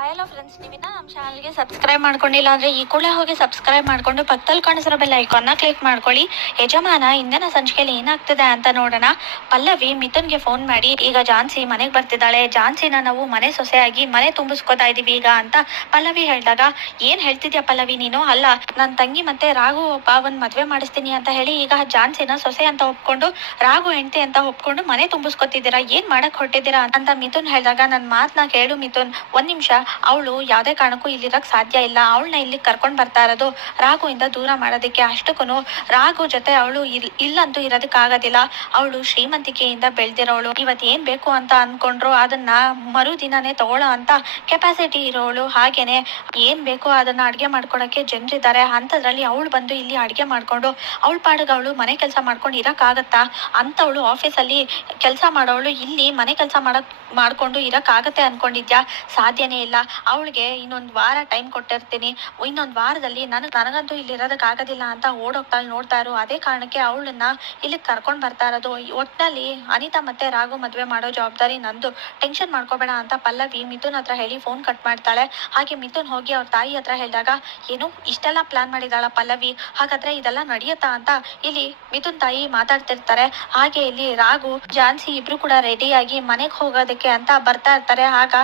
Hi hello friends ನೀವಿನ ನಮ್ಮ ಚಾನಲ್ಗೆ subscribe ಮಾಡ್ಕೊಂಡಿಲ್ಲ ಅಂದ್ರೆ ಈ ಕೂಡಲೇ ಹೋಗಿ ಸಬ್ಸ್ಕ್ರೈಬ್ ಮಾಡಿಕೊಂಡು ಪಕ್ಕದಲ್ಲಿ ಕಾಣಿಸಿರೋ ಬೆಲ್ ಐಕಾನ್ನ ಕ್ಲಿಕ್ ಮಾಡ್ಕೊಳ್ಳಿ. ಯಜಮಾನ ಇಂದಿನ ಸಂಚಿಕೆಯಲ್ಲಿ ಏನಾಗ್ತಿದೆ ಅಂತ ನೋಡೋಣ. ಪಲ್ಲವಿ ಮಿಥುನ್ಗೆ ಫೋನ್ ಮಾಡಿ, ಈಗ ಜಾನ್ಸಿ ಮನೆಗೆ ಬರ್ತಿದ್ದಾಳೆ. ಜಾನ್ಸಿನ ನಾವು ಮನೆ ಸೊಸೆಯಾಗಿ ಮನೆ ತುಂಬಿಸ್ಕೊತಾ ಇದ್ದೀವಿ ಈಗ ಅಂತ ಪಲ್ಲವಿ ಹೇಳಿದಾಗ, ಏನು ಹೇಳ್ತಿದ್ಯಾ ಪಲ್ಲವಿ ನೀನು? ಅಲ್ಲ ನನ್ನ ತಂಗಿ ಮತ್ತೆ ರಾಘು ಪಾವನ್ ಮದುವೆ ಮಾಡಿಸ್ತೀನಿ ಅಂತ ಹೇಳಿ ಈಗ ಜಾನ್ಸಿನ ಸೊಸೆ ಅಂತ ಒಪ್ಕೊಂಡು, ರಾಘು ಹೆಂಡತಿ ಅಂತ ಒಪ್ಕೊಂಡು ಮನೆ ತುಂಬಿಸ್ಕೊತಿದ್ದೀರಾ? ಏನು ಮಾಡಕ್ಕೆ ಹೊರಟಿದ್ದೀರಾ? ಅಂತ ಮಿಥುನ್ ಹೇಳಿದಾಗ ನನ್ನ ಮಾತನ್ನ ಕೇಳು ಮಿಥುನ್. ಒಂದು ನಿಮಿಷ ಅವಳು ಯಾವುದೇ ಕಾರಣಕ್ಕೂ ಇಲ್ಲಿರಕ್ಕೆ ಸಾಧ್ಯ ಇಲ್ಲ. ಅವಳನ್ನ ಇಲ್ಲಿ ಕರ್ಕೊಂಡ್ ಬರ್ತಾ ಇರೋದು ರಾಘುವಿಂದ ದೂರ ಮಾಡೋದಕ್ಕೆ ಅಷ್ಟಕ್ಕೂ ರಾಘು ಜೊತೆ ಅವಳು ಇಲ್, ಇಲ್ಲಂತೂ ಇರೋದಕ್ಕಾಗೋದಿಲ್ಲ ಅವಳು ಶ್ರೀಮಂತಿಕೆಯಿಂದ ಬೆಳ್ದಿರೋಳು. ಇವತ್ ಏನ್ ಬೇಕು ಅಂತ ಅನ್ಕೊಂಡ್ರು ಅದನ್ನ ಮರುದಿನನೇ ತಗೊಳ್ಳೋ ಅಂತ ಕೆಪಾಸಿಟಿ ಇರೋಳು. ಹಾಗೇನೆ ಏನ್ ಬೇಕೋ ಅದನ್ನ ಅಡ್ಗೆ ಮಾಡ್ಕೊಳಕ್ಕೆ ಜನರಿದ್ದಾರೆ. ಅಂತದ್ರಲ್ಲಿ ಅವಳು ಬಂದು ಇಲ್ಲಿ ಅಡ್ಗೆ ಮಾಡ್ಕೊಂಡು ಅವಳ ಪಾಡಿಗೆ ಅವಳು ಮನೆ ಕೆಲಸ ಮಾಡ್ಕೊಂಡು ಇರಕ್ ಆಗತ್ತಾ? ಅಂತವಳು ಆಫೀಸಲ್ಲಿ ಕೆಲಸ ಮಾಡೋಳು. ಇಲ್ಲಿ ಮನೆ ಕೆಲಸ ಮಾಡಕ್, ಮಾಡ್ಕೊಂಡು ಇರಕ್ ಆಗತ್ತೆ ಅನ್ಕೊಂಡಿದ್ಯಾ? ಸಾಧ್ಯನೇ ಇಲ್ಲ. ಅವಳಿಗೆ ಇನ್ನೊಂದ್ ವಾರ ಟೈಮ್ ಕೊಟ್ಟಿರ್ತೀನಿ. ಇನ್ನೊಂದ್ ವಾರದಲ್ಲಿ ನನಗೆ ನನಗಂತೂ ಇಲ್ಲಿ ಇರೋದಕ್ ಆಗೋದಿಲ್ಲ ಅಂತ ಓಡೋಗ್ತಾಳೆ ನೋಡ್ತಾ ಇರು. ಅದೇ ಕಾರಣಕ್ಕೆ ಅವಳನ್ನ ಇಲ್ಲಿ ಕರ್ಕೊಂಡ್ ಬರ್ತಾ ಇರೋದು. ಒಟ್ಟಿನಲ್ಲಿ ಅನಿತಾ ಮತ್ತೆ ರಾಘು ಮದ್ವೆ ಮಾಡೋ ಜವಾಬ್ದಾರಿ ನಂದು. ಟೆನ್ಷನ್ ಮಾಡ್ಕೋಬೇಡ ಅಂತ ಪಲ್ಲವಿ ಮಿಥುನ್ ಹತ್ರ ಹೇಳಿ ಫೋನ್ ಕಟ್ ಮಾಡ್ತಾಳೆ. ಹಾಗೆ ಮಿಥುನ್ ಹೋಗಿ ಅವ್ರ ತಾಯಿ ಹತ್ರ ಹೇಳಿದಾಗ, ಏನು ಇಷ್ಟೆಲ್ಲ ಪ್ಲಾನ್ ಮಾಡಿದಾಳ ಪಲ್ಲವಿ? ಹಾಗಾದ್ರೆ ಇದೆಲ್ಲ ನಡೆಯುತ್ತಾ ಅಂತ ಇಲ್ಲಿ ಮಿಥುನ್ ತಾಯಿ ಮಾತಾಡ್ತಿರ್ತಾರೆ. ಹಾಗೆ ಇಲ್ಲಿ ರಾಘು, ಜಾನ್ಸಿ ಇಬ್ರು ಕೂಡ ರೆಡಿಯಾಗಿ ಮನೆಗೆ ಹೋಗೋದಕ್ಕೆ ಅಂತ ಬರ್ತಾ ಇರ್ತಾರೆ. ಆಗ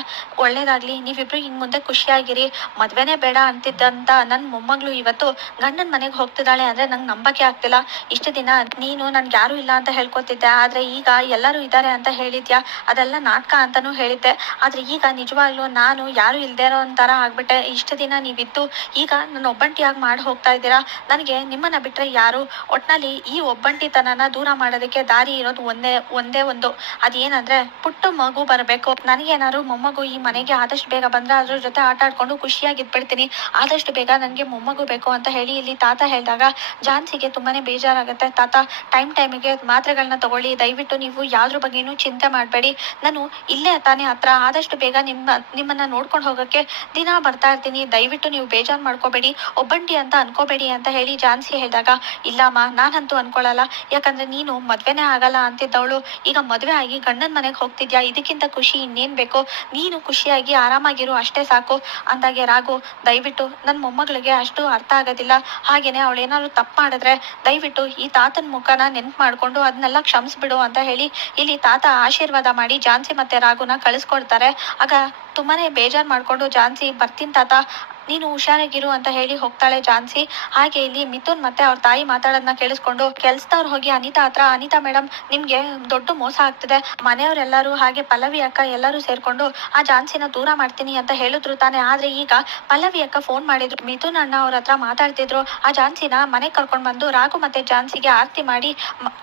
ಒಳ್ಳೇದಾಗ್ಲಿ ನೀವಿಬ್ರು ಇನ್ ಮುಂದೆ ಖುಷಿಯಾಗಿರಿ. ಮದುವೆನೇ ಬೇಡ ಅಂತಿದ್ದಂತ ನನ್ ಮೊಮ್ಮಗಳು ಇವತ್ತು ಗಂಡನ ಮನೆಗೆ ಹೋಗ್ತಿದ್ದಾಳೆ ಅಂದ್ರೆ ನಂಗೆ ನಂಬಕ್ಕೆ ಆಗ್ತಿಲ್ಲ. ಇಷ್ಟು ದಿನ ನೀನು ನನ್ಗೆ ಯಾರು ಇಲ್ಲ ಅಂತ ಹೇಳ್ಕೊತಿದ್ದೆ. ಆದ್ರೆ ಈಗ ಎಲ್ಲರೂ ಇದ್ದಾರೆ ಅಂತ ಹೇಳಿದ್ಯಾ? ಅದೆಲ್ಲ ನಾಟಕ ಅಂತಾನೂ ಹೇಳಿದ್ದೆ. ಆದ್ರೆ ಈಗ ನಿಜವಾಗ್ಲೂ ನಾನು ಯಾರು ಇಲ್ದೆ ಇರೋ ಒಂಥರ ಆಗ್ಬಿಟ್ಟೆ. ಇಷ್ಟು ದಿನ ನೀವಿದ್ದು ಈಗ ನನ್ನ ಒಬ್ಬಂಟಿಯಾಗಿ ಮಾಡಿ ಹೋಗ್ತಾ ಇದ್ದೀರಾ? ನನಗೆ ನಿಮ್ಮನ್ನ ಬಿಟ್ಟರೆ ಯಾರು? ಒಟ್ನಲ್ಲಿ ಈ ಒಬ್ಬಂಟಿತನನ ದೂರ ಮಾಡೋದಕ್ಕೆ ದಾರಿ ಇರೋದು ಒಂದೇ ಒಂದೇ ಒಂದು. ಅದೇನಂದ್ರೆ ಪುಟ್ಟ ಮಗು ಬರಬೇಕು. ನನಗೇನಾದ್ರು ಮೊಮ್ಮಗು ಈ ಮನೆಗೆ ಆದಷ್ಟು ಬೇಗ ಬಂದ್ರೆ ಅದ್ರ ಜೊತೆ ಆಟ ಆಡ್ಕೊಂಡು ಖುಷಿಯಾಗಿ ಇದ್ಬಿಡ್ತೀನಿ ಆದಷ್ಟು ಬೇಗ ನನಗೆ ಮೊಮ್ಮಗು ಬೇಕು ಅಂತ ಹೇಳಿ ಇಲ್ಲಿ ತಾತ ಹೇಳಿದಾಗ, ಜಾನ್ಸಿಗೆ ತುಂಬಾನೇ ಬೇಜಾರಾಗುತ್ತೆ. ತಾತ ಟೈಮ್ ಟೈಮಿಗೆ ಮಾತ್ರೆಗಳನ್ನ ತಗೊಳ್ಳಿ. ದಯವಿಟ್ಟು ನೀವು ಯಾವ್ದ್ರ ಬಗ್ಗೆನೂ ಚಿಂತೆ ಮಾಡಬೇಡಿ. ನಾನು ಇಲ್ಲೇ ತಾನೇ ಹತ್ರ. ಆದಷ್ಟು ಬೇಗ ನಿಮ್ಮ, ನಿಮ್ಮನ್ನ ನೋಡ್ಕೊಂಡು ಹೋಗಕ್ಕೆ ದಿನ ಬರ್ತಾ ಇರ್ತೀನಿ. ದಯವಿಟ್ಟು ನೀವು ಬೇಜಾರ್ ಮಾಡ್ಕೋಬೇಡಿ. ಒಬ್ಬಂಟಿ ಅಂತ ಅನ್ಕೋಬೇಡಿ ಅಂತ ಹೇಳಿ ಜಾನ್ಸಿ ಹೇಳಿದಾಗ, ಇಲ್ಲಮ್ಮ, ನಾನಂತೂ ಅನ್ಕೊಳಲ್ಲ. ಯಾಕಂದ್ರೆ ನೀನು ಮದ್ವೆನೇ ಆಗಲ್ಲ ಅಂತಿದ್ದವಳು. ಈಗ ಮದ್ವೆ ಆಗಿ ಗಂಡನ ಮನೆಗೆ ಹೋಗ್ತಿದ್ಯಾ? ಇದಕ್ಕಿಂತ ಖುಷಿ ಇನ್ನೇನ್ ಬೇಕು? ನೀನು ಖುಷಿಯಾಗಿ ಆರಾಮಾಗಿರು ಅಷ್ಟೇ ಸಾಕು ಅಂದಾಗೆ ರಾಘು, ದಯವಿಟ್ಟು ನನ್ನ ಮೊಮ್ಮಗಳಿಗೆ ಅಷ್ಟು ಅರ್ಥ ಆಗೋದಿಲ್ಲ. ಹಾಗೇನೆ ಅವಳು ಏನಾದ್ರು ತಪ್ಪು ಮಾಡಿದ್ರೆ ದಯವಿಟ್ಟು ಈ ತಾತನ ಮುಖನ ನೆನ್ಪು ಮಾಡ್ಕೊಂಡು ಅದನ್ನೆಲ್ಲ ಕ್ಷಮಿಸ್ಬಿಡು ಅಂತ ಹೇಳಿ ಇಲ್ಲಿ ತಾತ ಆಶೀರ್ವಾದ ಮಾಡಿ ಜಾನ್ಸಿ ಮತ್ತೆ ರಾಘುನ ಕಳಿಸ್ಕೊಡ್ತಾರೆ. ಆಗ ತುಂಬಾನೇ ಬೇಜಾರ್ ಮಾಡ್ಕೊಂಡು, ಜಾನ್ಸಿ, ಬರ್ತೀನಿ ತಾತ. ನೀನು ಹುಷಾರಾಗಿರು ಅಂತ ಹೇಳಿ ಹೋಗ್ತಾಳೆ ಜಾನ್ಸಿ. ಹಾಗೆ ಇಲ್ಲಿ ಮಿಥುನ್ ಮತ್ತೆ ಅವ್ರ ತಾಯಿ ಮಾತಾಡೋದನ್ನ ಕೇಳಿಸ್ಕೊಂಡು, ಕೆಲ್ಸದವ್ರು ಹೋಗಿ ಅನಿತಾ ಹತ್ರ, ಅನಿತಾ ಮೇಡಮ್ ನಿಮ್ಗೆ ದೊಡ್ಡ ಮೋಸ ಆಗ್ತಿದೆ. ಮನೆಯವರೆಲ್ಲರೂ ಹಾಗೆ ಪಲ್ಲವಿ ಅಕ್ಕ ಎಲ್ಲರೂ ಸೇರ್ಕೊಂಡು, ಆ ಝಾನ್ಸಿನ ದೂರ ಮಾಡ್ತೀನಿ ಅಂತ ಹೇಳಿದ್ರು ತಾನೆ. ಆದ್ರೆ ಈಗ ಪಲ್ಲವಿ ಅಕ್ಕ ಫೋನ್ ಮಾಡಿದ್ರು. ಮಿಥುನ್ ಅಣ್ಣ ಅವ್ರ ಹತ್ರ ಮಾತಾಡ್ತಿದ್ರು. ಆ ಝಾನ್ಸಿನ ಮನೆಗ್ ಕರ್ಕೊಂಡು ಬಂದು ರಾಘು ಮತ್ತೆ ಜಾನ್ಸಿಗೆ ಆರತಿ ಮಾಡಿ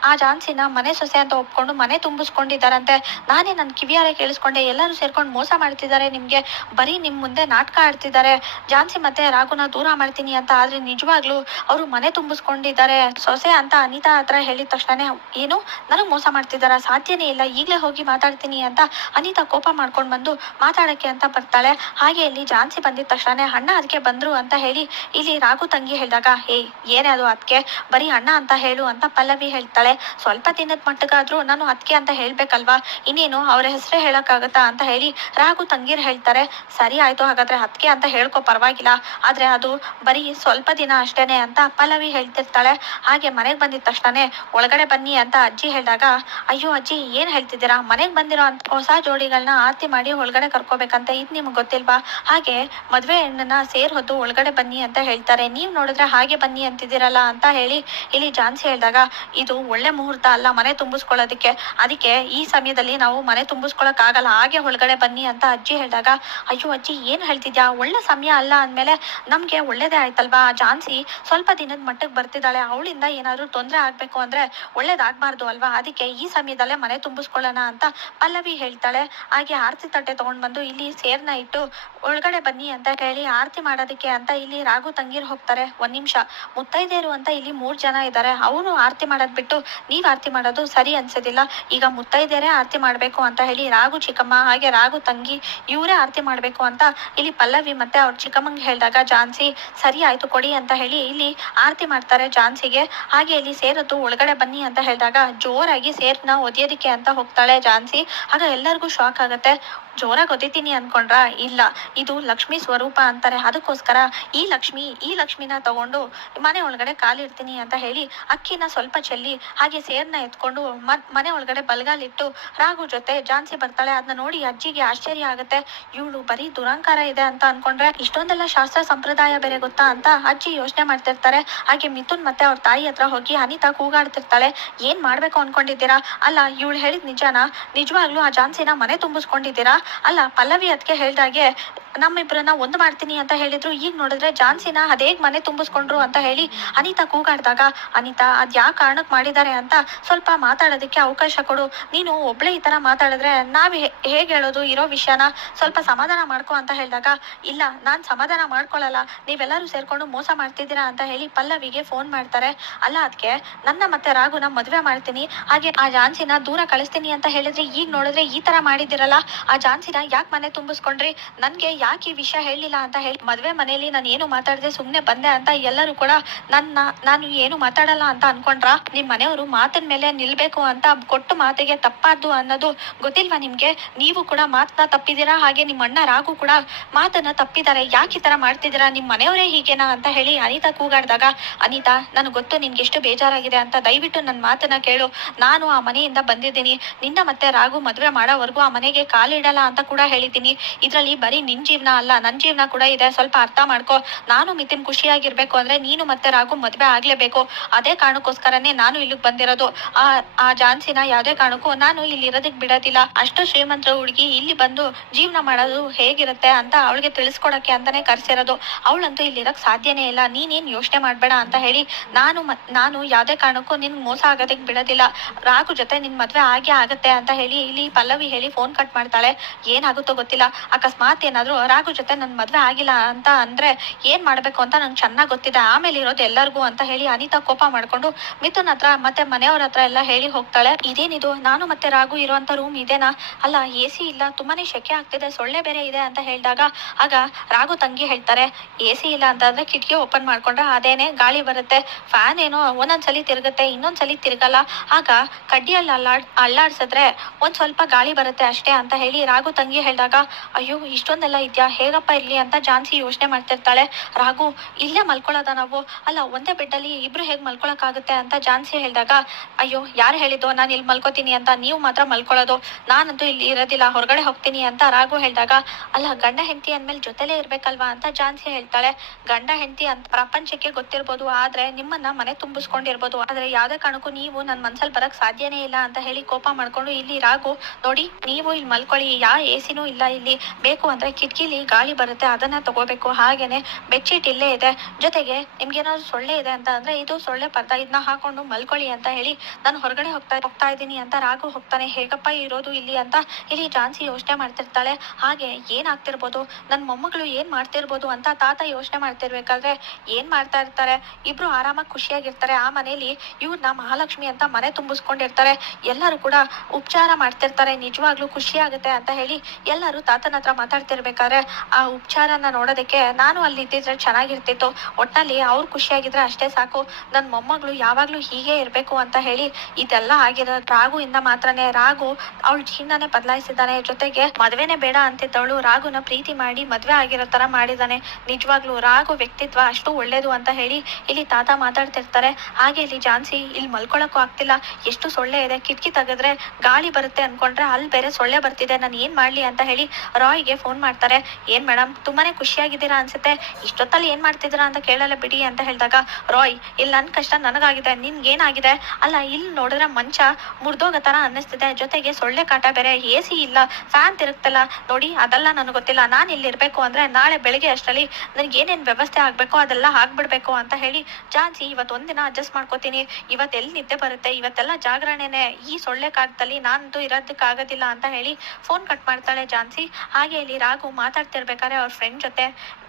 ಆ ಝಾನ್ಸಿನ ಮನೆ ಸೊಸೆ ಅಂತ ಒಪ್ಕೊಂಡು ಮನೆ ತುಂಬಿಸ್ಕೊಂಡಿದ್ದಾರಂತೆ. ನಾನೇ ನನ್ನ ಕಿವಿಯಾರೆ ಕೇಳಿಸ್ಕೊಂಡೆ. ಎಲ್ಲರೂ ಸೇರ್ಕೊಂಡು ಮೋಸ ಮಾಡ್ತಿದ್ದಾರೆ ನಿಮ್ಗೆ ಬರೀ ನಿಮ್ ಮುಂದೆ ನಾಟಕ ಆಡ್ತಿದ್ದಾರೆ. ಜಾನ್ಸಿ ಮತ್ತೆ ರಾಘುನ ದೂರ ಮಾಡ್ತೀನಿ ಅಂತ, ಆದ್ರೆ ನಿಜವಾಗ್ಲೂ ಅವರು ಮನೆ ತುಂಬಿಸ್ಕೊಂಡಿದ್ದಾರೆ. ಸೊಸೆ ಅಂತ ಅನಿತಾ ಹತ್ರ ಹೇಳಿದ ತಕ್ಷಣನೇ, ಏನು? ನನಗೆ ಮೋಸ ಮಾಡ್ತಿದಾರ ಸಾಧ್ಯನೇ ಇಲ್ಲ, ಈಗಲೇ ಹೋಗಿ ಮಾತಾಡ್ತೀನಿ ಅಂತ ಅನಿತಾ ಕೋಪ ಮಾಡ್ಕೊಂಡ್ ಬಂದು ಮಾತಾಡಕ್ಕೆ ಅಂತ ಬರ್ತಾಳೆ. ಹಾಗೆ ಇಲ್ಲಿ ಜಾನ್ಸಿ ಬಂದಿದ ತಕ್ಷಣನೇ, ಅಣ್ಣ ಅದಕ್ಕೆ ಬಂದ್ರು ಅಂತ ಹೇಳಿ ಇಲ್ಲಿ ರಾಘು ತಂಗಿ ಹೇಳಿದಾಗ, ಹೇ, ಏನೇ ಅದು ಅದಕ್ಕೆ ಬರೀ ಅಣ್ಣ ಅಂತ ಹೇಳು ಅಂತ ಪಲ್ಲವಿ ಹೇಳ್ತಾಳೆ. ಸ್ವಲ್ಪ ದಿನದ ಮಟ್ಟಗಾದ್ರೂ ನಾನು ಅದಕ್ಕೆ ಅಂತ ಹೇಳ್ಬೇಕಲ್ವಾ? ಇನ್ನೇನು, ಅವ್ರ ಹೆಸರೇ ಹೇಳಕ್ಕಾಗತ್ತಾ ಅಂತ ಹೇಳಿ ರಾಘು ಹೇಳ್ತಾರೆ, ಸರಿ ಆಯ್ತು, ಹಾಗಾದ್ರೆ ಅದಕ್ಕೆ ಅಂತ ಹೇಳ್ಕೊ, ಪರವಾಗಿಲ್ಲ. ಆದ್ರೆ ಅದು ಬರೀ ಸ್ವಲ್ಪ ದಿನ ಅಷ್ಟೇನೆ ಅಂತ ಪಲ್ಲವಿ ಹೇಳ್ತಿರ್ತಾಳೆ. ಹಾಗೆ ಮನೆಗೆ ಬಂದಿದ ತಕ್ಷಣನೇ ಒಳಗಡೆ ಬನ್ನಿ ಅಂತ ಅಜ್ಜಿ ಹೇಳಿದಾಗ, ಅಯ್ಯೋ ಅಜ್ಜಿ, ಏನ್ ಹೇಳ್ತಿದ್ದೀರಾ? ಮನೆಗೆ ಬಂದಿರೋ ಅಂತ ಹೊಸ ಜೋಡಿಗಳನ್ನ ಆರತಿ ಮಾಡಿ ಒಳಗಡೆ ಕರ್ಕೋಬೇಕಂತ ಇದು ನಿಮ್ಗೆ ಗೊತ್ತಿಲ್ವಾ? ಹಾಗೆ ಮದುವೆ ಹೆಣ್ಣನ್ನ ಸೇರ್ ಹೊದ್ದು ಒಳಗಡೆ ಬನ್ನಿ ಅಂತ ಹೇಳ್ತಾರೆ. ನೀವ್ ನೋಡಿದ್ರೆ ಹಾಗೆ ಬನ್ನಿ ಅಂತಿದ್ದೀರಲ್ಲ ಅಂತ ಹೇಳಿ ಇಲ್ಲಿ ಜಾನ್ಸಿ ಹೇಳಿದಾಗ, ಇದು ಒಳ್ಳೆ ಮುಹೂರ್ತ ಅಲ್ಲ, ಮನೆ ತುಂಬಿಸ್ಕೊಳ್ಳೋದಕ್ಕೆ. ಅದಕ್ಕೆ ಈ ಸಮಯದಲ್ಲಿ ನಾವು ಮನೆ ತುಂಬಿಸ್ಕೊಳಕ್ ಆಗಲ್ಲ. ಹಾಗೆ ಒಳಗಡೆ ಬನ್ನಿ ಅಂತ ಅಜ್ಜಿ ಹೇಳಿದಾಗ, ಅಯ್ಯೋ ಅಜ್ಜಿ, ಏನ್ ಹೇಳ್ತಿದ್ಯಾ? ಒಳ್ಳೆ ಸಮಯ ಅಲ್ಲ ಅಂದ್ಮೇಲೆ ನಮ್ಗೆ ಒಳ್ಳೇದೇ ಆಯ್ತಲ್ವಾ? ಜಾನ್ಸಿ ಸ್ವಲ್ಪ ದಿನದ ಮಟ್ಟಕ್ಕೆ ಬರ್ತಿದ್ದಾಳೆ. ಅವಳಿಂದ ಏನಾದ್ರು ತೊಂದರೆ ಆಗ್ಬೇಕು ಅಂದ್ರೆ ಒಳ್ಳೇದಾಗ್ಬಾರ್ದು ಅಲ್ವಾ? ಅದಕ್ಕೆ ಈ ಸಮಯದಲ್ಲೇ ಮನೆ ತುಂಬಿಸ್ಕೊಳ್ಳೋಣ ಅಂತ ಪಲ್ಲವಿ ಹೇಳ್ತಾಳೆ. ಹಾಗೆ ಆರತಿ ತಟ್ಟೆ ತಗೊಂಡ್ ಬಂದು ಇಲ್ಲಿ ಸೇರ್ನ ಇಟ್ಟು, ಒಳಗಡೆ ಬನ್ನಿ ಅಂತ ಹೇಳಿ ಆರತಿ ಮಾಡೋದಕ್ಕೆ ಅಂತ ಇಲ್ಲಿ ರಾಘು ತಂಗಿರ್ ಹೋಗ್ತಾರೆ. ಒಂದ್ ನಿಮಿಷ. ಮುತ್ತೈದೆಯರು ಅಂತ ಇಲ್ಲಿ ಮೂರ್ ಜನ ಇದ್ದಾರೆ ಅವನು ಆರತಿ ಮಾಡೋದು ಬಿಟ್ಟು ನೀವ್ ಆರತಿ ಮಾಡೋದು ಸರಿ ಅನ್ಸೋದಿಲ್ಲ. ಈಗ ಮುತ್ತೈದೆಯರೇ ಆರತಿ ಮಾಡ್ಬೇಕು ಅಂತ ಹೇಳಿ ರಾಘು ಚಿಕ್ಕಮ್ಮ ಹಾಗೆ ರಾಘು ತಂಗಿ ಇವರೇ ಆರತಿ ಮಾಡ್ಬೇಕು ಅಂತ ಇಲ್ಲಿ ಪಲ್ಲವಿ ಮತ್ತೆ ಅವ್ರ ಚಿಕ್ಕಮ್ಮಂಗೆ ಹೇಳಿದಾಗ, ಜಾನ್ಸಿ, ಸರಿ ಆಯ್ತು ಕೊಡಿ ಅಂತ ಹೇಳಿ ಇಲ್ಲಿ ಆರತಿ ಮಾಡ್ತಾರೆ ಜಾನ್ಸಿಗೆ. ಹಾಗೆ ಇಲ್ಲಿ ಸೇರದ್ದು ಒಳಗಡೆ ಬನ್ನಿ ಅಂತ ಹೇಳಿದಾಗ ಜೋರಾಗಿ ಸೇರ್ನ ಒದಿಯೋದಿಕ್ಕೆ ಅಂತ ಹೋಗ್ತಾಳೆ ಜಾನ್ಸಿ. ಆಗ ಎಲ್ಲರಿಗೂ ಶಾಕ್ ಆಗುತ್ತೆ. ಜೋರಾಗಿ ಒದಿತೀನಿ ಅನ್ಕೊಂಡ್ರ? ಇಲ್ಲ, ಇದು ಲಕ್ಷ್ಮಿ ಸ್ವರೂಪ ಅಂತಾರೆ. ಅದಕ್ಕೋಸ್ಕರ ಈ ಲಕ್ಷ್ಮಿ, ಈ ಲಕ್ಷ್ಮಿನ ತಗೊಂಡು ಮನೆ ಒಳಗಡೆ ಕಾಲಿಡ್ತೀನಿ ಅಂತ ಹೇಳಿ ಅಕ್ಕಿನ ಸ್ವಲ್ಪ ಚೆಲ್ಲಿ ಹಾಗೆ ಸೇರ್ನ ಎತ್ಕೊಂಡು ಮನೆ ಒಳಗಡೆ ಬಲಗಾಲಿಟ್ಟು ರಾಘು ಜೊತೆ ಜಾನ್ಸಿ ಬರ್ತಾಳೆ. ಅದನ್ನ ನೋಡಿ ಅಜ್ಜಿಗೆ ಆಶ್ಚರ್ಯ ಆಗುತ್ತೆ. ಇವಳು ಬರೀ ದುರಂಕಾರ ಇದೆ ಅಂತ ಅನ್ಕೊಂಡ್ರೆ ಇಷ್ಟೊಂದೆಲ್ಲ ಶಾಸ್ತ್ರ ಸಂಪ್ರದಾಯ ಬೇರೆ ಗೊತ್ತಾ ಅಂತ ಅಜ್ಜಿ ಯೋಚನೆ ಮಾಡ್ತಿರ್ತಾರೆ. ಹಾಗೆ ಮಿಥುನ್ ಮತ್ತೆ ಅವ್ರ ತಾಯಿ ಹತ್ರ ಹೋಗಿ ಅನಿತಾ ಕೂಗಾಡ್ತಿರ್ತಾಳೆ. ಏನ್ ಮಾಡ್ಬೇಕು ಅನ್ಕೊಂಡಿದ್ದೀರಾ? ಅಲ್ಲ, ಇವಳು ಹೇಳಿದ್ ನಿಜಾನ? ನಿಜವಾಗ್ಲೂ ಆ ಜಾನ್ಸಿನ ಮನೆ ತುಂಬಿಸ್ಕೊಂಡಿದ್ದೀರಾ? ಅಲ್ಲ ಪಲ್ಲವಿ ಅದಕ್ಕೆ ಹೇಳ್ದಾಗೆ ನಮ್ಮಿಬ್ರನ್ನ ಒಂದು ಮಾಡ್ತೀನಿ ಅಂತ ಹೇಳಿದ್ರು. ಈಗ ನೋಡಿದ್ರೆ ಜಾನ್ಸಿನ ಅದೇಗ್ ಮನೆ ತುಂಬಿಸ್ಕೊಂಡ್ರು ಅಂತ ಹೇಳಿ ಅನಿತಾ ಕೂಗಾಡ್ದಾಗ, ಅನಿತಾ, ಅದ್ ಯಾವ ಕಾರಣಕ್ಕೆ ಮಾಡಿದ್ದಾರೆ ಅಂತ ಸ್ವಲ್ಪ ಮಾತಾಡೋದಕ್ಕೆ ಅವಕಾಶ ಕೊಡು. ನೀನು ಒಬ್ಳೆ ಈ ತರ ಮಾತಾಡಿದ್ರೆ ನಾವ್ ಹೇಗೆ ಹೇಳೋದು? ಇರೋ ವಿಷಯನ ಸ್ವಲ್ಪ ಸಮಾಧಾನ ಮಾಡ್ಕೊ ಅಂತ ಹೇಳಿದಾಗ, ಇಲ್ಲ, ನಾನ್ ಸಮಾಧಾನ ಮಾಡ್ಕೊಳಲ್ಲ. ನೀವೆಲ್ಲರೂ ಸೇರ್ಕೊಂಡು ಮೋಸ ಮಾಡ್ತಿದ್ದೀರಾ ಅಂತ ಹೇಳಿ ಪಲ್ಲವಿಗೆ ಫೋನ್ ಮಾಡ್ತಾರೆ. ಅಲ್ಲ ಅದಕ್ಕೆ ನನ್ನ ಮತ್ತೆ ರಾಘುನ ಮದ್ವೆ ಮಾಡ್ತೀನಿ. ಹಾಗೆ ಆ ಜಾನ್ಸಿನ ದೂರ ಕಳಿಸ್ತೀನಿ ಅಂತ ಹೇಳಿದ್ರೆ, ಈಗ ನೋಡಿದ್ರೆ ಈ ತರ ಮಾಡಿದಿರಲ್ಲ ಆ ಜಾನ್ಸಿನ ಯಾಕೆ ಮನೆ ತುಂಬಿಸ್ಕೊಂಡ್ರಿ? ನನ್ಗೆ ಯಾಕೆ ಈ ವಿಷಯ ಹೇಳಿಲ್ಲ ಅಂತ ಹೇಳಿ ಮದ್ವೆ ಮನೆಯಲ್ಲಿ ನಾನು ಏನು ಮಾತಾಡದೆ ಸುಮ್ನೆ ಬಂದೆ ಅಂತ ಎಲ್ಲರೂ ಕೂಡ ನನ್ನ, ನಾನು ಏನು ಮಾತಾಡಲ್ಲ ಅಂತ ಅನ್ಕೊಂಡ್ರ ನಿಮ್ಮ ಮನೆಯವರು ಮಾತಿನ ಮೇಲೆ ನಿಲ್ಬೇಕು ಅಂತ ಕೊಟ್ಟು ಮಾತಿಗೆ ತಪ್ಪಾದ್ದು ಅನ್ನೋದು ಗೊತ್ತಿಲ್ವಾ ನಿಮ್ಗೆ? ನೀವು ಕೂಡ ಮಾತನ್ನ ತಪ್ಪಿದ್ದೀರಾ? ಹಾಗೆ ನಿಮ್ಮ ಅಣ್ಣ ರಾಘು ಕೂಡ ಮಾತನ್ನ ತಪ್ಪಿದ್ದಾರೆ. ಯಾಕೆ ಈ ತರ ಮಾಡ್ತಿದ್ದೀರಾ? ನಿಮ್ ಮನೆಯವರೇ ಹೀಗೇನಾ ಅಂತ ಹೇಳಿ ಅನಿತಾ ಕೂಗಾಡ್ದಾಗ, ಅನಿತಾ, ನನಗೆ ಗೊತ್ತು ನಿಮ್ಗೆ ಎಷ್ಟು ಬೇಜಾರಾಗಿದೆ ಅಂತ ದಯವಿಟ್ಟು ನನ್ನ ಮಾತನ್ನ ಕೇಳು. ನಾನು ಆ ಮನೆಯಿಂದ ಬಂದಿದ್ದೀನಿ. ನಿನ್ನ ಮತ್ತೆ ರಾಘು ಮದ್ವೆ ಮಾಡೋವರೆಗೂ ಆ ಮನೆಗೆ ಕಾಲಿಡಲ್ಲ ಅಂತ ಕೂಡ ಹೇಳಿದ್ದೀನಿ. ಇದ್ರಲ್ಲಿ ಬರೀ ನಿನ್ ಜೀವನ ಅಲ್ಲ ನನ್ನ ಜೀವನ ಕೂಡ ಇದೆ. ಸ್ವಲ್ಪ ಅರ್ಥ ಮಾಡ್ಕೋ. ನಾನು ಮಿತಿನ್ ಖುಷಿಯಾಗಿರ್ಬೇಕು ಅಂದ್ರೆ ನೀನು ಮತ್ತೆ ರಾಘು ಮದ್ವೆ ಆಗ್ಲೇಬೇಕು. ಅದೇ ಕಾರಣಕ್ಕೋಸ್ಕರನೇ ನಾನು ಇಲ್ಲಿಗೆ ಬಂದಿರೋದು. ಆ ಆ ಜಾನ್ಸಿನ ಯಾವುದೇ ಕಾರಣಕ್ಕೂ ನಾನು ಇಲ್ಲಿ ಇರೋದಕ್ ಬಿಡೋದಿಲ್ಲ. ಅಷ್ಟು ಶ್ರೀಮಂತರ ಹುಡುಗಿ ಇಲ್ಲಿ ಬಂದು ಜೀವನ ಮಾಡೋದು ಹೇಗಿರುತ್ತೆ ಅಂತ ಅವಳಿಗೆ ತಿಳಿಸ್ಕೊಡಕ್ಕೆ ಅಂತಾನೆ ಕರ್ಸಿರೋದು. ಅವಳಂತೂ ಇಲ್ಲಿ ಇರಕ್ ಸಾಧ್ಯನೇ ಇಲ್ಲ. ನೀನೇನ್ ಯೋಚನೆ ಮಾಡ್ಬೇಡ ಅಂತ ಹೇಳಿ ನಾನು ನಾನು ಯಾವುದೇ ಕಾರಣಕ್ಕೂ ನಿನ್ ಮೋಸ ಆಗೋದಕ್ಕೆ ಬಿಡೋದಿಲ್ಲ. ರಾಘು ಜೊತೆ ನಿನ್ ಮದ್ವೆ ಆಗೇ ಆಗತ್ತೆ ಅಂತ ಹೇಳಿ ಇಲ್ಲಿ ಪಲ್ಲವಿ ಹೇಳಿ ಫೋನ್ ಕಟ್ ಮಾಡ್ತಾಳೆ. ಏನಾಗುತ್ತೋ ಗೊತ್ತಿಲ್ಲ. ಅಕಸ್ಮಾತ್ ಏನಾದ್ರು ರಾಘು ಜೊತೆ ನನ್ ಮದುವೆ ಆಗಿಲ್ಲ ಅಂತ ಅಂದ್ರೆ ಏನ್ ಮಾಡ್ಬೇಕು ಅಂತ ನಂಗೆ ಚೆನ್ನಾಗ್ ಗೊತ್ತಿದೆ. ಆಮೇಲೆ ಇರೋದು ಎಲ್ಲರಿಗೂ ಅಂತ ಹೇಳಿ ಅನಿತಾ ಕೋಪ ಮಾಡ್ಕೊಂಡು ಮಿಥುನ್ ಹತ್ರ ಮತ್ತೆ ಮನೆಯವ್ರ ಹತ್ರ ಎಲ್ಲ ಹೇಳಿ ಹೋಗ್ತಾಳೆ. ಇದೇನಿದು? ನಾನು ಮತ್ತೆ ರಾಘು ಇರುವಂಥ ರೂಮ್ ಇದೇನಾ? ಅಲ್ಲ ಎ ಸಿ ಇಲ್ಲ. ತುಂಬಾನೇ ಶೆಕೆ ಆಗ್ತಿದೆ. ಸೊಳ್ಳೆ ಬೇರೆ ಇದೆ ಅಂತ ಹೇಳಿದಾಗ ಆಗ ರಾಘು ತಂಗಿ ಹೇಳ್ತಾರೆ ಎ ಸಿ ಇಲ್ಲ ಅಂತಂದ್ರೆ ಕಿಟಕಿ ಓಪನ್ ಮಾಡ್ಕೊಂಡ್ರೆ ಅದೇನೆ ಗಾಳಿ ಬರುತ್ತೆ. ಫ್ಯಾನ್ ಏನೋ ಒಂದೊಂದ್ಸಲಿ ತಿರುಗುತ್ತೆ, ಇನ್ನೊಂದ್ಸಲಿ ತಿರುಗಲ್ಲ. ಆಗ ಕಡ್ಡಿಯಲ್ಲಿ ಅಲ್ಲಾಡ್, ಅಲ್ಲಾಡ್ಸಿದ್ರೆ ಒಂದು ಸ್ವಲ್ಪ ಗಾಳಿ ಬರುತ್ತೆ ಅಷ್ಟೇ ಅಂತ ಹೇಳಿ ರಾಘು ತಂಗಿ ಹೇಳಿದಾಗ, ಅಯ್ಯೋ, ಇಷ್ಟೊಂದೆಲ್ಲ ಇದ್ಯಾ ಹೇಗಪ್ಪ ಇರ್ಲಿ ಅಂತ ಜಾನ್ಸಿ ಯೋಚನೆ ಮಾಡ್ತಿರ್ತಾಳೆ. ರಾಘು, ಇಲ್ಲೇ ಮಲ್ಕೊಳ್ಳೋದ ನಾವು? ಅಲ್ಲ, ಒಂದೇ ಬೆಡ್ಡಲ್ಲಿ ಇಬ್ರು ಹೇಗ್ ಮಲ್ಕೊಳಕ್ಕಾಗುತ್ತೆ ಅಂತ ಜಾನ್ಸಿ ಹೇಳಿದಾಗ, ಅಯ್ಯೋ, ಯಾರು ಹೇಳಿದ್ದು? ನಾನು ಇಲ್ಲಿ ಮಲ್ಕೋತೀನಿ ಅಂತ ನೀವು ಮಾತ್ರ ಮಲ್ಕೊಳ್ಳೋದು ನಾನಂತೂ ಇಲ್ಲಿ ಇರೋದಿಲ್ಲ, ಹೊರಗಡೆ ಹೋಗ್ತೀನಿ ಅಂತ ರಾಘು ಹೇಳಿದಾಗ, ಅಲ್ಲ, ಗಂಡ ಹೆಂಡತಿ ಅಂದ್ಮೇಲೆ ಜೊತೆಲೇ ಇರ್ಬೇಕಲ್ವಾ ಅಂತ ಜಾನ್ಸಿ ಹೇಳ್ತಾಳೆ. ಗಂಡ ಹೆಂಡತಿ ಅಂತ ಪ್ರಪಂಚಕ್ಕೆ ಗೊತ್ತಿರ್ಬೋದು, ಆದ್ರೆ ನಿಮ್ಮನ್ನ ಮನೆ ತುಂಬಿಸ್ಕೊಂಡಿರ್ಬೋದು. ಆದ್ರೆ ಯಾವ್ದೇ ಕಾರಣಕ್ಕೂ ನೀವು ನನ್ನ ಮನ್ಸಲ್ಲಿ ಬರಕ್ ಸಾಧ್ಯನೇ ಇಲ್ಲ ಅಂತ ಹೇಳಿ ಕೋಪ ಮಾಡ್ಕೊಂಡು ಇಲ್ಲಿ ರಾಘು, ನೋಡಿ, ನೀವು ಇಲ್ಲಿ ಮಲ್ಕೊಳ್ಳಿ ಯಾ ಎಸಿನೂ ಇಲ್ಲ ಇಲ್ಲಿ. ಬೇಕು ಅಂದ್ರೆ ಕಿಟಕಿಲಿ ಗಾಳಿ ಬರುತ್ತೆ, ಅದನ್ನ ತಗೋಬೇಕು. ಹಾಗೇನೆ ಬೆಡ್ಶೀಟ್ ಇಲ್ಲೇ ಇದೆ. ಜೊತೆಗೆ ನಿಮ್ಗೇನಾದ್ರು ಸೊಳ್ಳೆ ಇದೆ ಅಂತ ಅಂದ್ರೆ ಇದು ಸೊಳ್ಳೆ ಪರ್ದ ಇದನ್ನ ಹಾಕೊಂಡು ಮಲ್ಕೊಳ್ಳಿ ಅಂತ ಹೇಳಿ ನಾನು ಹೊರಗಡೆ ಹೋಗ್ತಾ ಹೋಗ್ತಾ ಇದ್ದೀನಿ ಅಂತ ರಾಘು ಹೋಗ್ತಾನೆ. ಹೇಗಪ್ಪ ಇರೋದು ಇಲ್ಲಿ ಅಂತ ಇಲ್ಲಿ ಝಾನ್ಸಿ ಯೋಚನೆ ಮಾಡ್ತಿರ್ತಾಳೆ. ಹಾಗೆ ಏನ್ ಆಗ್ತಿರ್ಬೋದು? ನನ್ ಮೊಮ್ಮಗಳು ಏನ್ ಮಾಡ್ತಿರ್ಬೋದು ಅಂತ ತಾತ ಯೋಚನೆ ಮಾಡ್ತಿರ್ಬೇಕಾದ್ರೆ ಏನ್ ಮಾಡ್ತಾ ಇರ್ತಾರೆ? ಇಬ್ರು ಆರಾಮಾಗಿ ಖುಷಿಯಾಗಿರ್ತಾರೆ. ಆ ಮನೇಲಿ ಇವ್ರನ್ನ ಮಹಾಲಕ್ಷ್ಮಿ ಅಂತ ಮನೆ ತುಂಬಿಸ್ಕೊಂಡಿರ್ತಾರೆ. ಎಲ್ಲರೂ ಕೂಡ ಉಪಚಾರ ಮಾಡ್ತಿರ್ತಾರೆ. ನಿಜವಾಗ್ಲೂ ಖುಷಿ ಆಗುತ್ತೆ ಅಂತ ಹೇಳಿ ಎಲ್ಲರೂ ತಾತನ ಹತ್ರ ಮಾತಾಡ್ತಿರ್ಬೇಕಾದ್ರೆ ಆ ಉಪಚಾರನ ನೋಡೋದಕ್ಕೆ ನಾನು ಅಲ್ಲಿ ಇದ್ದಿದ್ರೆ ಚೆನ್ನಾಗಿರ್ತಿತ್ತು. ಒಟ್ಟಲ್ಲಿ ಅವ್ರು ಖುಷಿಯಾಗಿದ್ರೆ ಅಷ್ಟೇ ಸಾಕು. ನನ್ನ ಮೊಮ್ಮಗಳು ಯಾವಾಗ್ಲೂ ಹೀಗೆ ಇರ್ಬೇಕು ಅಂತ ಹೇಳಿ ಇದೆಲ್ಲ ಆಗಿರೋ ಇಂದ ಮಾತ್ರನೇ ರಾಘು ಅವಳ ಜೀವನನೇ ಬದಲಾಯಿಸಿದ್ದಾನೆ. ಜೊತೆಗೆ ಮದ್ವೆನೆ ಬೇಡ ಅಂತಿದ್ದವಳು ರಾಘುನ ಪ್ರೀತಿ ಮಾಡಿ ಮದ್ವೆ ಆಗಿರೋ ತರ ಮಾಡಿದಾನೆ ನಿಜವಾಗ್ಲೂ ರಾಘು ವ್ಯಕ್ತಿತ್ವ ಅಷ್ಟು ಒಳ್ಳೇದು ಅಂತ ಹೇಳಿ ಇಲ್ಲಿ ತಾತ ಮಾತಾಡ್ತಿರ್ತಾರೆ. ಹಾಗೆ ಇಲ್ಲಿ ಜಾನ್ಸಿ ಇಲ್ಲಿ ಮಲ್ಕೊಳಕ್ಕೂ ಆಗ್ತಿಲ್ಲ. ಎಷ್ಟು ಸೊಳ್ಳೆ ಇದೆ. ಕಿಟಕಿ ತೆಗೆದ್ರೆ ಗಾಳಿ ಬರುತ್ತೆ ಅನ್ಕೊಂಡ್ರೆ ಅಲ್ಲಿ ಬೇರೆ ಸೊಳ್ಳೆ ಬರ್ತಿದೆ. ನಾನು ಏನ್ ಮಾಡ್ಲಿ ಅಂತ ಹೇಳಿ ರಾಯ್ಗೆ ಫೋನ್ ಮಾಡ್ತಾರೆ. ಏನ್ ಮೇಡಮ್ ತುಂಬಾನೇ ಖುಷಿಯಾಗಿದ್ದೀರಾ ಅನ್ಸುತ್ತೆ? ಇಷ್ಟೊತ್ತಲ್ಲಿ ಏನ್ ಮಾಡ್ತಿದ್ದೀರಾ ಅಂತ ಕೇಳಲ್ಲ ಬಿಡಿ, ಅಂತ ಹೇಳಿದಾಗ, ರಾಯ್, ಇಲ್ಲಿ ನನ್ ಕಷ್ಟ ನನಗಾಗಿದೆ ನಿನ್ಗೇನಾಗಿದೆ ಅಲ್ಲ, ಇಲ್ಲಿ ನೋಡಿದ್ರೆ ಮಂಚ ಮುರ್ದೋಗೋ ತರ ಅನ್ನಿಸ್ತಿದೆ, ಜೊತೆಗೆ ಸೊಳ್ಳೆ ಕಾಟ ಬೇರೆ ಎ ಸಿ ಇಲ್ಲ, ಫ್ಯಾನ್ ತಿರುಗ್ತಲ್ಲ. ನೋಡಿ, ಅದೆಲ್ಲ ನನಗೆ ಗೊತ್ತಿಲ್ಲ. ನಾನು ಇಲ್ಲಿ ಇರಬೇಕು ಅಂದ್ರೆ ನಾಳೆ ಬೆಳಿಗ್ಗೆ ಅಷ್ಟರಲ್ಲಿ ನನಗೆ ಏನೇನ್ ವ್ಯವಸ್ಥೆ ಆಗ್ಬೇಕು ಅದೆಲ್ಲ ಆಗ್ಬಿಡ್ಬೇಕು, ಅಂತ ಹೇಳಿ, ಜಾನ್ಸಿ, ಇವತ್ತು ಒಂದಿನ ಅಡ್ಜಸ್ಟ್ ಮಾಡ್ಕೋತೀನಿ. ಇವತ್ತು ಎಲ್ಲಿ ನಿದ್ದೆ ಬರುತ್ತೆ? ಇವತ್ತೆಲ್ಲ ಜಾಗರಣೆನೆ. ಈ ಸೊಳ್ಳೆ ಕಾಟದಲ್ಲಿ ನಾನಂತೂ ಇರೋದಕ್ಕಾಗೋದಿಲ್ಲ, ಅಂತ ಹೇಳಿ, ಫೋನ್ ಕಟ್ ಮಾಡ್ತಾಳೆ ಜಾನ್ಸಿ. ಹಾಗೆ ಇಲ್ಲಿ ರಾಘು ಮಾತಾಡ್ತಿರ್ಬೇಕಾದ್ರೆ ಅವ್ರ ಫ್ರೆಂಡ್ ಜೊತೆ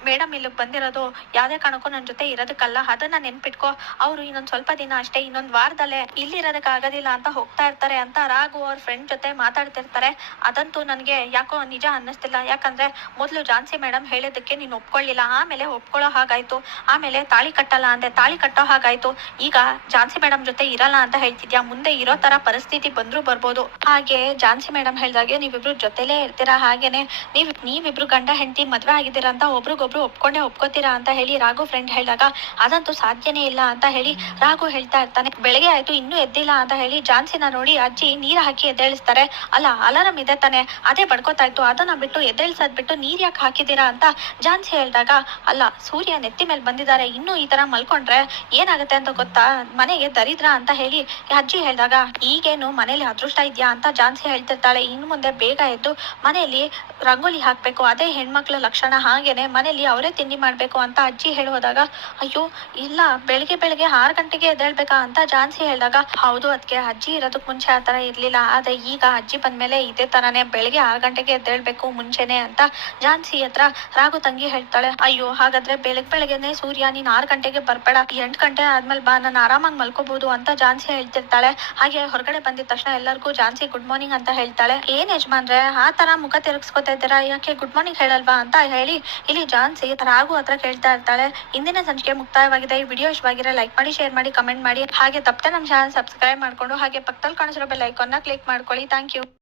ಮೇಡಮ್ ಇಲ್ಲಿಗೆ ಬಂದಿರೋದು ಯಾವುದೇ ಕಾರಣಕ್ಕೂ ನನ್ನ ಜೊತೆ ಇರೋದಕ್ಕಲ್ಲ, ಅದನ್ನ ನೆನ್ಪಿಟ್ಕೋ. ಅವರು ಇನ್ನೊಂದ್ ಸ್ವಲ್ಪ ದಿನ ಅಷ್ಟೇ, ಇನ್ನೊಂದ್ ವಾರದಲ್ಲೇ ಇಲ್ಲಿರೋದಕ್ಕೆ ಆಗೋದಿಲ್ಲ ಅಂತ ಹೋಗ್ತಾ ಇರ್ತಾರೆ ಅಂತ ರಾಘು ಅವ್ರ ಫ್ರೆಂಡ್ ಜೊತೆ ಮಾತಾಡ್ತಿರ್ತಾರೆ. ಅದಂತೂ ನನಗೆ ಯಾಕೋ ನಿಜ ಅನ್ನಿಸ್ತಿಲ್ಲ. ಯಾಕಂದ್ರೆ ಮೊದಲು ಜಾನ್ಸಿ ಮೇಡಮ್ ಹೇಳಿದ್ದಕ್ಕೆ ನೀನು ಒಪ್ಕೊಳ್ಳಿಲ್ಲ ಆಮೇಲೆ ಒಪ್ಕೊಳ್ಳೋ ಹಾಗಾಯ್ತು. ಆಮೇಲೆ ತಾಳಿ ಕಟ್ಟಲ್ಲ ಅಂದೆ. ತಾಳಿ ಕಟ್ಟೋ ಹಾಗಾಯ್ತು. ಈಗ ಜಾನ್ಸಿ ಮೇಡಮ್ ಜೊತೆ ಇರಲ್ಲ ಅಂತ ಹೇಳ್ತಿದ್ಯಾ? ಮುಂದೆ ಇರೋ ತರ ಪರಿಸ್ಥಿತಿ ಬಂದ್ರೂ ಬರ್ಬೋದು. ಹಾಗೆ ಜಾನ್ಸಿ ಮೇಡಮ್ ಹೇಳ್ದಾಗೆ ನೀವಿಬ್ರು ಜೊತೆಲೇ ಇರ್ತೀರಾ? ಹಾಗೇನೆ ನೀವ್, ನೀವಿಬ್ರು ಗಂಡ ಹೆಂಡತಿ ಮದ್ವೆ ಆಗಿದ್ದೀರಾ ಅಂತ ಒಬ್ರಿಗೊಬ್ರು ಒಪ್ಕೊಂಡೆ ಒಪ್ಕೋತೀರಾ ಅಂತ ಹೇಳಿ ರಾಘು ಫ್ರೆಂಡ್ ಹೇಳಿದಾಗ, ಅದಂತೂ ಸಾಧ್ಯನೇ ಇಲ್ಲ ಅಂತ ಹೇಳಿ ರಾಘು ಹೇಳ್ತಾ ಇರ್ತಾನೆ. ಬೆಳಗ್ಗೆ ಆಯ್ತು, ಇನ್ನೂ ಎದ್ದಿಲ್ಲ ಅಂತ ಹೇಳಿ ಜಾನ್ಸಿನ ನೋಡಿ, ಅಜ್ಜಿ, ನೀರ್ ಹಾಕಿ ಎದ್ದೇಳಿಸ್ತಾರೆ. ಅಲ್ಲ, ಅಲಾರಂ ಇದೆ ತಾನೆ, ಅದೇ ಬಡ್ಕೋತಾ ಇತ್ತು ಅದನ್ನ ಬಿಟ್ಟು ಎದ್ದೇಳ್ಸದ್ ಬಿಟ್ಟು ನೀರ್ ಯಾಕೆ ಹಾಕಿದ್ದೀರಾ ಅಂತ ಜಾನ್ಸಿ ಹೇಳಿದಾಗ, ಅಲ್ಲ, ಸೂರ್ಯ ನೆತ್ತಿ ಮೇಲೆ ಬಂದಿದ್ದಾರೆ, ಇನ್ನೂ ಈ ತರ ಮಲ್ಕೊಂಡ್ರೆ ಏನಾಗುತ್ತೆ ಅಂತ ಗೊತ್ತಾ? ಮನೆಗೆ ದರಿದ್ರ ಅಂತ ಹೇಳಿ ಅಜ್ಜಿ ಹೇಳಿದಾಗ, ಈಗೇನು ಮನೇಲಿ ಅದೃಷ್ಟ ಇದೆಯಾ? ಅಂತ ಜಾನ್ಸಿ ಹೇಳ್ತಿರ್ತಾಳೆ. ಇನ್ನು ಮುಂದೆ ಬೇಗ ಎದ್ದು ಮನೆಯಲ್ಲಿ ರಂಗೋಲಿ ಹಾಕ್ಬೇಕು ಅದೇ ಹೆಣ್ಮಕ್ಳ ಲಕ್ಷಣ ಹಾಗೇನೆ ಮನೇಲಿ ಅವರೇ ತಿಂಡಿ ಮಾಡ್ಬೇಕು ಅಂತ ಅಜ್ಜಿ ಹೇಳೋದಾಗ ಅಯ್ಯೋ, ಇಲ್ಲ, ಬೆಳಿಗ್ಗೆ ಬೆಳಿಗ್ಗೆ ಆರು ಗಂಟೆಗೆ ಎದ್ದೇಳ್ಬೇಕಾ? ಅಂತ ಜಾನ್ಸಿ ಹೇಳಿದಾಗ, ಹೌದು ಅದಕ್ಕೆ ಅಜ್ಜಿ ಇರೋದಕ್ಕೆ ಮುಂಚೆ ಆ ತರ ಇರ್ಲಿಲ್ಲ. ಆದ್ರೆ ಈಗ ಅಜ್ಜಿ ಬಂದ್ಮೇಲೆ ಇದೇ ತರಾನೇ ಬೆಳಿಗ್ಗೆ ಆರು ಗಂಟೆಗೆ ಎದ್ದೇಳ್ಬೇಕು ಮುಂಚೆನೆ ಅಂತ ಜಾನ್ಸಿ ಹತ್ರ ರಾಘು ತಂಗಿ ಹೇಳ್ತಾಳೆ. ಅಯ್ಯೋ, ಹಾಗಾದ್ರೆ ಬೆಳಗ್ ಬೆಳಗ್ಗೆನೆ ಸೂರ್ಯ, ನೀನ್ ಆರು ಗಂಟೆಗೆ ಬರ್ಬೇಡ. ಎಂಟು ಗಂಟೆ ಆದ್ಮೇಲೆ ಬಾ, ನಾನು ಆರಾಮಾಗಿ ಮಲ್ಕೋಬಹುದು ಅಂತ ಜಾನ್ಸಿ ಹೇಳ್ತಿರ್ತಾಳೆ. ಹಾಗೆ ಹೊರಗಡೆ ಬಂದಿದ ತಕ್ಷಣ ಎಲ್ಲರಿಗೂ ಜಾನ್ಸಿ ಗುಡ್ ಮಾರ್ನಿಂಗ್ ಅಂತ ಹೇಳ್ತಾಳೆ. ಏನ್ ಯಜಮಾನ್ರೆ, ಆ ತರ ಮುಖ ತಿರುಗಿಸ್ಕೊತಾ ಇದ್ದೀರಾ? ಯಾಕೆ ಗುಡ್ ಮಾರ್ನಿಂಗ್ ಹೇಳಲ್ವಾ ಅಂತ ಹೇಳಿ ಇಲ್ಲಿ ಜಾನ್ಸಿ ರಾಘು ಹತ್ರ ಕೇಳ್ತಾ ಇರ್ತಾಳೆ. ಇಂದಿನ ಸಂಚಿಕೆ ಮುಕ್ತಾಯವಾಗಿದೆ. ಈ ವಿಡಿಯೋ ಇಷ್ಟವಾಗಿರೋ ಲೈಕ್ ಮಾಡಿ ಶೇರ್ ಮಾಡಿ ಕಮೆಂಟ್ ಮಾಡಿ. ಹಾಗೆ ತಪ್ಪದೆ ನಮ್ಮ ಚಾನಲ್ ಸಬ್ಸ್ಕ್ರೈಬ್ ಮಾಡ್ಕೊಂಡು ಹಾಗೆ ಪಕ್ಕದಲ್ಲಿ ಕಾಣಿಸಿರೋ ಬೆಲ್ ಐಕಾನ್ನ ಕ್ಲಿಕ್ ಮಾಡ್ಕೊಳ್ಳಿ. Thank you